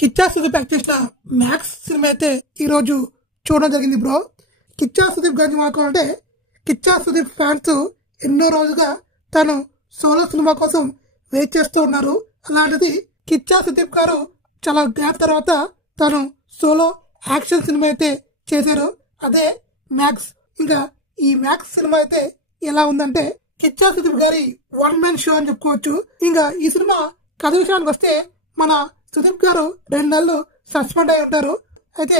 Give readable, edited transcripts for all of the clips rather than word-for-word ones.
Kichcha Sudeep act చేసిన max cinema అయితే ఈ రోజు చూడడం జరిగింది బ్రో. కిచ్చా సుదీప్ గారిని మాట్లాడాలంటే కిచ్చా సుదీప్ ఫ్యాన్స్ ఎన్నో రోజుగా తను సోలో సినిమా కోసం వెయిట్ చేస్తూ ఉన్నారు. అలాంటిది కిచ్చా సుదీప్ గారు చాలా గ్యాప్ తర్వాత తను సోలో యాక్షన్ సినిమా అయితే చేశారు, అదే మ్యాక్స్. ఇంకా ఈ మ్యాక్స్ సినిమా అయితే ఎలా ఉందంటే కిచ్చా సుదీప్ గారి వన్ మ్యాన్ షో అని చెప్పుకోవచ్చు. ఇంకా ఈ సినిమా కథ విషయానికి వస్తే మన సుదీప్ గారు 2 నెలలు సస్పెండ్ అయి ఉంటారు. అయితే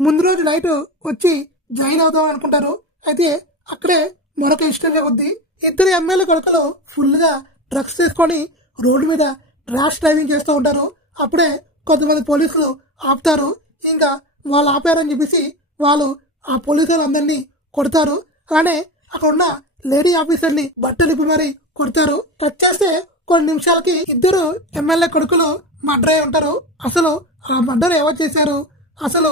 ముందు రోజు నైట్ వచ్చి జాయిన్ అవుదాం అనుకుంటారు. అయితే అక్కడే మరొక ఇష్టంగా ఉంది. 2 ఎమ్మెల్యే కొడుకులు ఫుల్ గా డ్రగ్స్ తీసుకొని రోడ్డు మీద ర్యాష్ డ్రైవింగ్ చేస్తూ ఉంటారు. అప్పుడే కొంతమంది పోలీసులు ఆపుతారు. ఇంకా వాళ్ళు ఆపారని చెప్పేసి వాళ్ళు ఆ పోలీసులు అందరినీ కొడతారు. అలానే అక్కడ ఉన్న లేడీ ఆఫీసర్ ని బట్టలు ఇప్పి మరి కొడతారు. టచ్ చేస్తే కొన్ని నిమిషాలకి 2 ఎమ్మెల్యే కొడుకులు మర్డర్ అయి ఉంటారు. అసలు ఆ మర్డర్ ఎవరు చేశారు, అసలు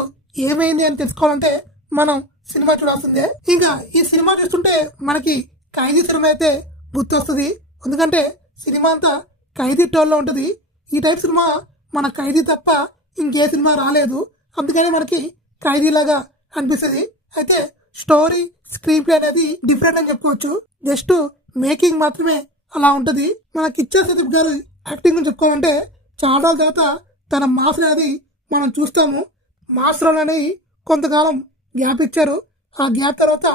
ఏమైంది అని తెలుసుకోవాలంటే మనం సినిమా చూడాల్సిందే. ఇంకా ఈ సినిమా చూస్తుంటే మనకి ఖైదీ సినిమా అయితే గుర్తొస్తుంది. ఎందుకంటే సినిమా అంతా ఖైదీ టోల్లో ఉంటుంది. ఈ టైప్ సినిమా మన ఖైదీ తప్ప ఇంకే సినిమా రాలేదు, అందుకనే మనకి ఖైదీ లాగా అనిపిస్తుంది. అయితే స్టోరీ స్క్రీన్ ప్లే అనేది డిఫరెంట్ అని చెప్పుకోవచ్చు. జస్ట్ మేకింగ్ మాత్రమే అలా ఉంటది. మన కిచ్చా సుదీప్ గారు యాక్టింగ్ చెప్పుకోవాలంటే చాలా రోజుల తర్వాత తన మాస్ అనేది మనం చూస్తాము. మాస్ రోల్ అనేది కొంతకాలం గ్యాప్ ఇచ్చారు. ఆ గ్యాప్ తర్వాత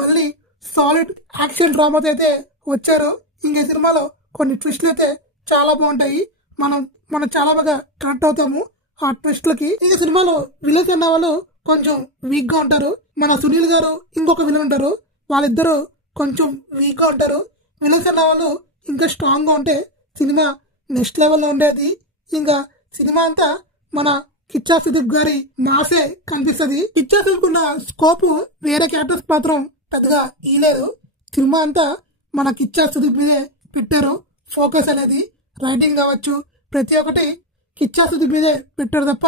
మళ్ళీ సాలిడ్ యాక్షన్ డ్రామాతో అయితే వచ్చారు. ఇంక సినిమాలో కొన్ని ట్విస్ట్లు అయితే చాలా బాగుంటాయి. మనం చాలా బాగా కనెక్ట్ అవుతాము ఆ ట్విస్ట్లకి. ఈ సినిమాలో విలన్స్ అన్న వాళ్ళు కొంచెం వీక్ గా ఉంటారు. మన సునీల్ గారు ఇంకొక విలన్ ఉంటారు, వాళ్ళిద్దరూ కొంచెం వీక్ గా ఉంటారు. విలన్స్ అన్న వాళ్ళు ఇంకా స్ట్రాంగ్ గా ఉంటే సినిమా నెక్స్ట్ లెవెల్లో ఉండేది. ఇంకా సినిమా అంతా మన కిచ్చా సుదీప్ గారి మాసే కనిపిస్తుంది. కిచ్చా సుదీప్ ఉన్న స్కోప్ వేరే క్యారెక్టర్స్ మాత్రం పెద్దగా ఇలేదు. సినిమా అంతా మన కిచ్చా సుదీప్ మీదే పెట్టారు. ఫోకస్ అనేది రైటింగ్ కావచ్చు, ప్రతి ఒక్కటి కిచ్చా సుదీప్ మీదే పెట్టారు తప్ప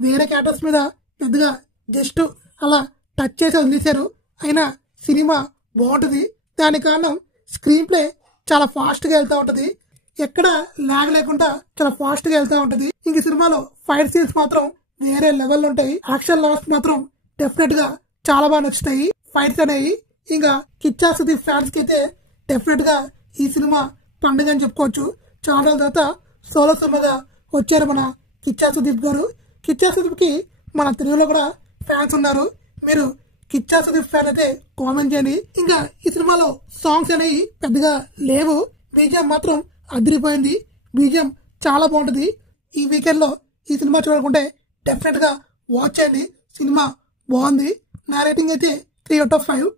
వేరే క్యారెక్టర్స్ మీద పెద్దగా జస్ట్ అలా టచ్ చేసి వదిలేశారు. అయినా సినిమా బాగుంటుంది. దాని కారణం స్క్రీన్ ప్లే చాలా ఫాస్ట్ గా వెళ్తా ఉంటది, ఎక్కడ లాగ్ లేకుండా చాలా ఫాస్ట్ గా వెళ్తా ఉంటది. ఇంక సినిమాలో ఫైట్ సీన్స్ మాత్రం వేరే లెవెల్ ఉంటాయి. యాక్షన్ లెవెల్స్ మాత్రం డెఫినెట్ గా చాలా బాగా నచ్చుతాయి ఫైట్స్ అనేవి. ఇంకా కిచ్చా సుదీప్ ఫ్యాన్స్ కి అయితే డెఫినెట్ గా ఈ సినిమా పండుగ అని చెప్పుకోవచ్చు. చాలా రోజుల తర్వాత సోలో సినిమాగా వచ్చారు మన కిచ్చా సుదీప్ గారు. కిచ్చా సుదీప్ కి మన తెలుగులో కూడా ఫ్యాన్స్ ఉన్నారు. మీరు కిచ్చా సుదీప్ ఫ్యాన్ అయితే కామెంట్ చేయండి. ఇంకా ఈ సినిమాలో సాంగ్స్ అనేవి పెద్దగా లేవు, బీజిఎం మాత్రం అదిరిపోయింది. బీజిఎం చాలా బాగుంటది. ఈ వీకెండ్ లో ఈ సినిమా చూడాలనుకుంటే డెఫినెట్ గా వాచ్ చేయండి. సినిమా బాగుంది. నా రేటింగ్ అయితే 3/5.